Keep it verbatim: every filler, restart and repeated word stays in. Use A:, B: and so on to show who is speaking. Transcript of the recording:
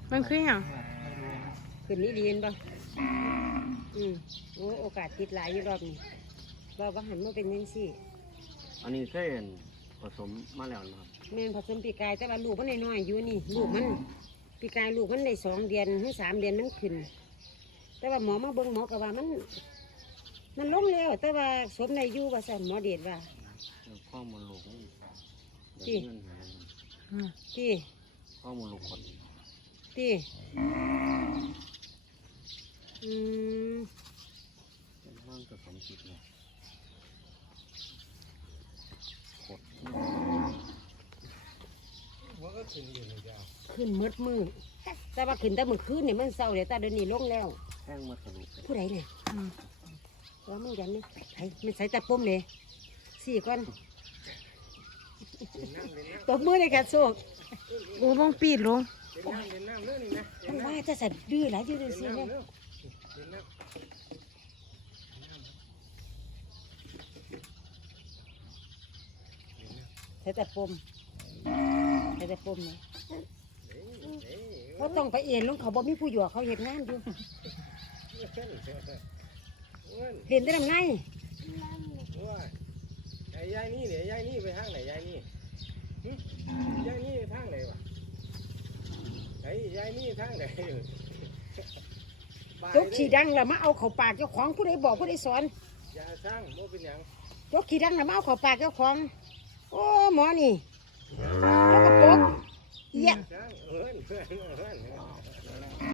A: มันคืออย่าง
B: ขึ้นนี่ดีนป่ะอืมโอ้โอกาสติดหลายอยู่รอบนี้ว่าว่าหันมาเป็นยังสี่
C: อันนี้เคยเห็นผสมมาแล้วนะครับ
B: แม่นผสมปีกายแต่ว่าลูกมันน้อยๆอยู่นี่ลูกมันปีกายลูกมันได้สองเดือนถึงสามเดือนมันขึ้นแต่ว่าหมอมาเบิ่งหมอก็ว่ามันมันลงแล้วแต่ว่าสมในอยู่ว่าสั่นหมอเดชว่า
C: ข้อมูลลูก
B: ที่ที่
C: ข้อมูลลูกคน
B: ที่อืม
C: เป็นห้องผสมจิตเนี่ย
B: ขึ้นมืดมือแต่ว่าขึ้นแต่มือคืนเนี่ยมันเศร้าเดี๋ยวตาเดินนี่ลงแล้ว
C: แห้งมาสรุป
B: ผู้ใดเนี่ยแล้วมึงยันนี่ไอ้ไม่ใส่ตะปุ่มเลยสี่ก้อนตบมือในกระโซก
A: โอ้บ้องปีดลง
B: มันว่าจะสัตว์ดื้อหลายดื้อสิเนี่ยใส่ตะปุ่มใส่ตะปุ่มเลยเขาต้องไปเอ็นลงเขาบ่มีผู้อยู่เขาเห็นงานอยู่เห็นได้ทำไง
D: ไอ้ยายนี่เนี่ยยายนี่ไปทางไหนยายนี่ยายนี่ทางไหนวะไอ้ยายนี่ทางไหน
B: ยกขี่ดังแล้วมาเอาเข่าปากเจ้าของผู้ใดบอกผู้ใดสอน
D: ยาสร้างโมเป็นยัง
B: ยกขี่ดังแล้วมาเอาเข่าปากเจ้าของโอ้หมอนี่แล้วก็ปกเยี่ย
D: เอิ้นเอิ้นเอิ้น